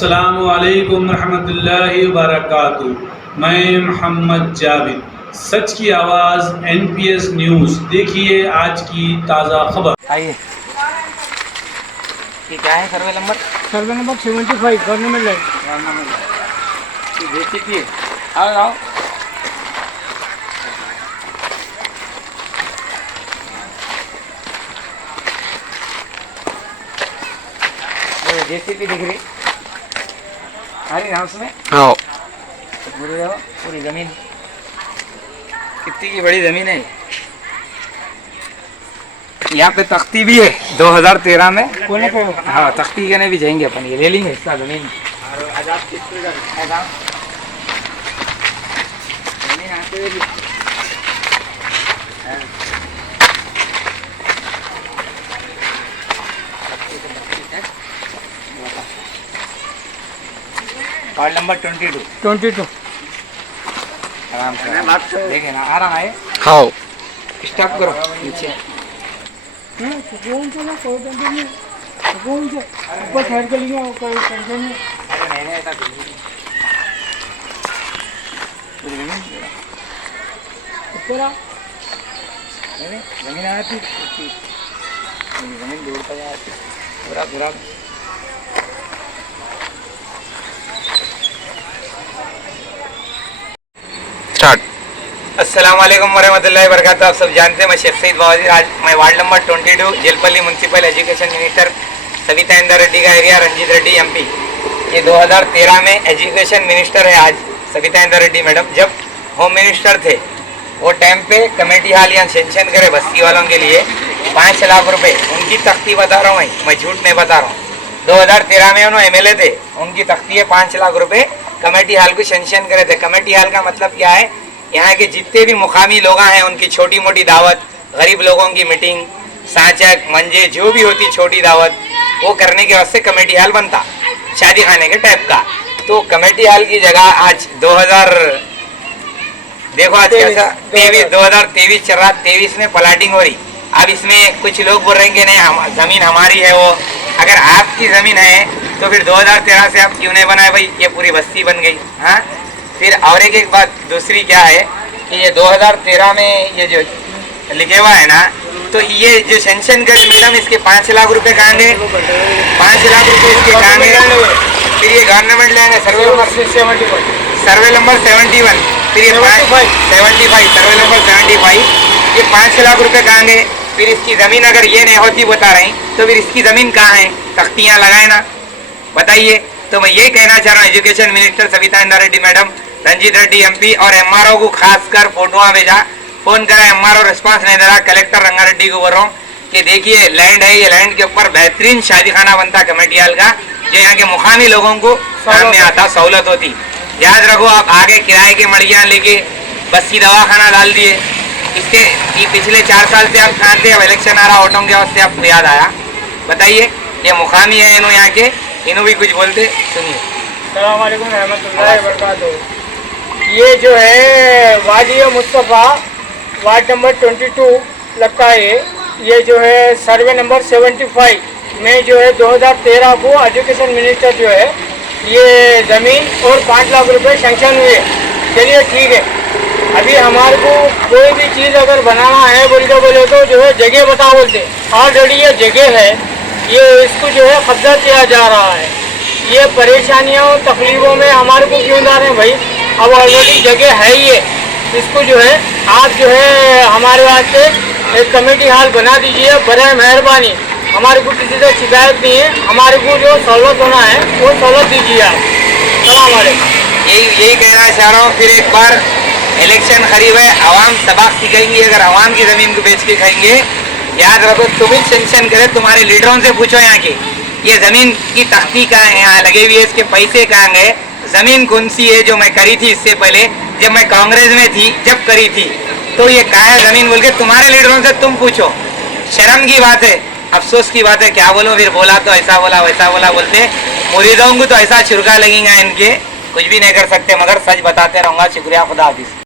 अस्सलामु अलैकुम रहमतुल्लाहि व बरकातुहू। मैं मोहम्मद जावेद, सच की आवाज़ NPS न्यूज़। देखिए आज की ताज़ा खबर। आइए, ये क्या है? Survey number 75 government line. JCP आओ। JCP दिख रही आ रही ना उसमें? हाँ। पूरी जमीन कितनी की बड़ी जमीन है। यहाँ पे तख्ती भी है 2013 में। हाँ, तख्ती के भी जाएंगे अपन, ये ले लेंगे इसका जमीन। कार्ड नंबर 22 आराम से देखे ना, आ रहा है। हाँ, स्टॉप करो नीचे। ऊपर ठहर के लिए कोई टेंशन नहीं। अरे नहीं ऐसा कुछ नहीं। ऊपर आ। जमीन आया थी, जमीन दूर तक आया थी पूरा। स्टार्ट। अस्सलाम वालेकुम वरहमतुल्लाहि वबरकातुहू। आप सब जानते हैं मैं शेख सईद बावजी। आज मैं ward number 22 Jalpally municipal education minister Savita Indra Reddy का एरिया, रंजीत रेड्डी MP। ये 2013 में एजुकेशन मिनिस्टर है आज सविता इंदर रेड्डी मैडम। जब होम मिनिस्टर थे वो टाइम पे कमेटी हाल यहाँ सेंशन करे बस्ती वालों के लिए 5 लाख रुपए। उनकी तख्ती बता रहा हूँ मैं झूठ नहीं बता रहा हूँ। 2013 में उन्होंने MLA थे, उनकी तख्ती है 5 लाख रुपए कमेटी हाल को सेंशन करे थे। कमेटी हाल का मतलब क्या है? यहाँ के जितने भी मुकामी लोग हैं उनकी छोटी मोटी दावत, गरीब लोगों की मीटिंग, साचक मंजे जो भी होती छोटी दावत, वो करने के वास्ते कमेटी हाल बनता शादी खाने के टाइप का। तो कमेटी हाल की जगह आज 2023 चल रहा, 23 में प्लाटिंग हो रही। अब इसमें कुछ लोग बोल रहे हैं कि नहीं जमीन हमारी है। वो अगर आपकी जमीन है तो फिर 2013 से आप क्यों नहीं बनाए भाई? ये पूरी बस्ती बन गई। हाँ, फिर और एक बात दूसरी क्या है कि ये 2013 में ये जो लिखे हुआ है ना, तो ये जो सेंशन करे मैडम, इसके 5 लाख रुपए कहाँ गए? 5 लाख रुपए इसके कहाँ गए? फिर ये गवर्नमेंट लैंड है, सर्वे नंबर 71, फिर ये 75 सर्वे नंबर 75, ये 5 लाख रुपए कहाँ गए? फिर इसकी ज़मीन अगर ये नहीं होती बता रही तो फिर इसकी ज़मीन कहाँ है? तख्तियाँ लगाए ना, बताइए। तो मैं ये कहना चाह रहा हूँ education minister Savita Indra Reddy madam, Ranjit Reddy MP और MRO को खासकर फोटोआँ भेजा, फ़ोन करा, MRO रिस्पांस नहीं दे रहा। कलेक्टर रंगारेड्डी को बोल रहा हूँ कि देखिए लैंड है, ये लैंड के ऊपर बेहतरीन शादी खाना बनता कमेटी हाल का, जो यहाँ के मुकामी लोगों को काम में आता, सहूलत होती। याद रखो, आप आगे किराए के मड़ियाँ लेके बस्ती दवाखाना डाल दिए। इसके पिछले 4 साल से आप कहाँ थे? अब इलेक्शन आ रहा ऑटों के वास्ते आपको याद आया? बताइए, ये मुकामी है, इन्हों यहाँ के, इन्हों भी कुछ बोलते सुनिए। अस्सलाम वालेकुम रहमतुल्लाहि व बरकातुहू। ये जो है वादी मुस्तफ़ा वार्ड नंबर 22 लगता है। ये जो है सर्वे नंबर 75 में जो है 2013 को एजुकेशन मिनिस्टर जो है ये ज़मीन और 5 लाख रुपए सेंक्शन हुए। चलिए ठीक है, अभी हमारे को कोई भी चीज़ अगर बनाना है बोले तो जो है जगह बताओ बोलते। ऑलरेडी ये जगह है, ये इसको जो है कब्जा किया जा रहा है। ये परेशानियों तकलीफ़ों में हमारे को क्यों जा रहे हैं भाई? अब ऑलरेडी जगह है ही है, इसको जो है आप जो है हमारे वास्ते एक कमेटी हाल बना दीजिए, बड़े मेहरबानी। हमारे को किसी से शिकायत नहीं है, हमारे को जो सहूलत होना है वो सहूलत दीजिए आप। सलाम वालेकुम। यही कहना चाह रहा हूँ। फिर एक बार इलेक्शन करीब है, आवाम सबक सीखेंगी अगर आवाम की ज़मीन को बेच के खाएंगे। याद रखो, तुम ही सेंक्शन करे, तुम्हारे लीडरों से पूछो यहाँ के ये ज़मीन की तख्ती कहाँ है, यहाँ लगे हुई है, इसके पैसे कहाँ गए, ज़मीन कौन सी है जो मैं करी थी इससे पहले जब मैं कांग्रेस में थी, जब करी थी, तो ये कहाँ है ज़मीन बोल के तुम्हारे लीडरों से तुम पूछो। शर्म की बात है, अफसोस की बात है। क्या बोलो फिर, बोला तो ऐसा बोला वैसा बोला बोलते। मुरीदों को तो ऐसा चुरका लगेगा इनके, कुछ भी नहीं कर सकते, मगर सच बताते रहूँगा। शुक्रिया, खुदा हाफिज़।